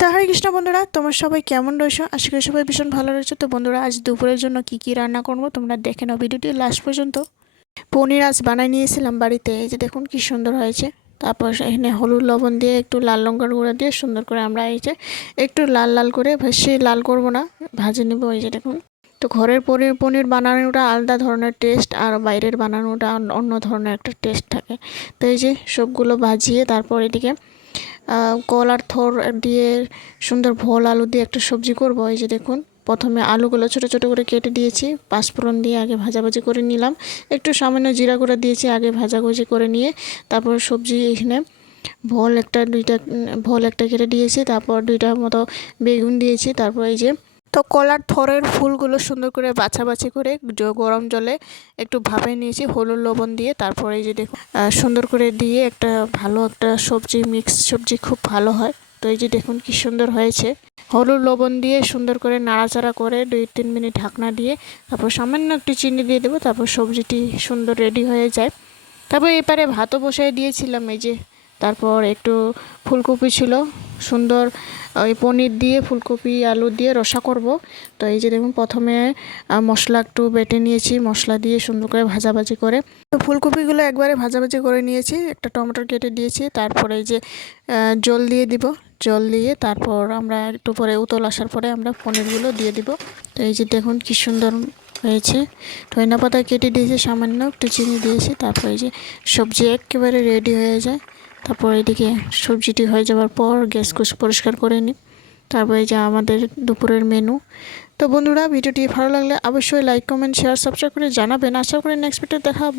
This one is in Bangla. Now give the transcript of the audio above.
তো হরে কৃষ্ণ বন্ধুরা, তোমরা সবাই কেমন রয়েছো? আশা করি সবাই ভীষণ ভালো রয়েছে। তো বন্ধুরা, আজ দুপুরের জন্য কি কি রান্না করবো তোমরা দেখে নাও ভিডিওটি লাস্ট পর্যন্ত। পনির আজ বানাই নিয়েছিলাম বাড়িতে, এই যে দেখুন কি সুন্দর হয়েছে। তারপর এখানে হলুদ লবণ দিয়ে একটু লাল লঙ্কার গুঁড়া দিয়ে সুন্দর করে আমরা এই যে একটু লাল লাল করে, বেশি লাল করব না, ভাজে নেব। এই যে দেখুন, তো ঘরের পনির পনির বানানোটা আলাদা ধরনের টেস্ট, আর বাইরের বানানোটা অন্য ধরনের একটা টেস্ট থাকে। তো এই যে সবগুলো ভাজিয়ে তারপর এদিকে কলার থোর দিয়ে সুন্দর ভোল আলু দিয়ে একটা সবজি করব। এই যে দেখুন, প্রথমে আলুগুলো ছোট ছোট করে কেটে দিয়েছি, পাঁচফোড়ন দিয়ে আগে ভাজাভাজি করে নিলাম, একটু সামান্য জিরা গুঁড়া দিয়েছি আগে ভাজাভাজি করে নিয়ে, তারপর সবজি এখানে ভোল একটা কেটে দিয়েছি, তারপর দুইটা মতো বেগুন দিয়েছি। তারপর এই যে তো কলার থরের ফুলগুলো সুন্দর করে বাছাবাছি করে গরম জলে একটু ভাপে নিয়েছি হলুদ লবণ দিয়ে। তারপর এই যে দেখুন সুন্দর করে দিয়ে একটা ভালো একটা সবজি, মিক্স সবজি খুব ভালো হয়। তো এই যে দেখুন কি সুন্দর হয়েছে। হলুদ লবণ দিয়ে সুন্দর করে নাড়াচাড়া করে 2-3 মিনিট ঢাকনা দিয়ে তারপর সামান্য একটু চিনি দিয়ে দেবো। তারপর সবজিটি সুন্দর রেডি হয়ে যায়। তারপর এপারে ভাতও বসাই দিয়েছিলাম। এই যে তারপর একটু ফুলকপি ছিল, সুন্দর ওই পনির দিয়ে ফুলকপি আলু দিয়ে রসা করব। তো এই যে দেখুন, প্রথমে মশলা একটু বেটে নিয়েছি, মশলা দিয়ে সুন্দর করে ভাজাভাজি করে, তো ফুলকপিগুলো একবারে ভাজাভাজি করে নিয়েছি, একটা টমেটো কেটে দিয়েছি। তারপরে এই যে জল দিয়ে দিব, জল দিয়ে তারপর আমরা একটু পরে উতল আসার পরে আমরা পনিরগুলো দিয়ে দিব। তো এই যে দেখুন কি সুন্দর হয়েছে। ধনিয়া পাতা কেটে দিয়েছি, সামান্য একটু চিনি দিয়েছি। তারপর এই যে সবজি একেবারে রেডি হয়ে যায়। তারপর এদিকে সবজিটি হয়ে যাওয়ার পর গ্যাস পরিষ্কার করে নিই। তারপর এই যে আমাদের দুপুরের মেনু। তো বন্ধুরা, ভিডিওটি ভালো লাগলে অবশ্যই লাইক, কমেন্ট, শেয়ার, সাবস্ক্রাইব করে জানাবেন। আশা করি নেক্সট ভিডিও দেখা হবে।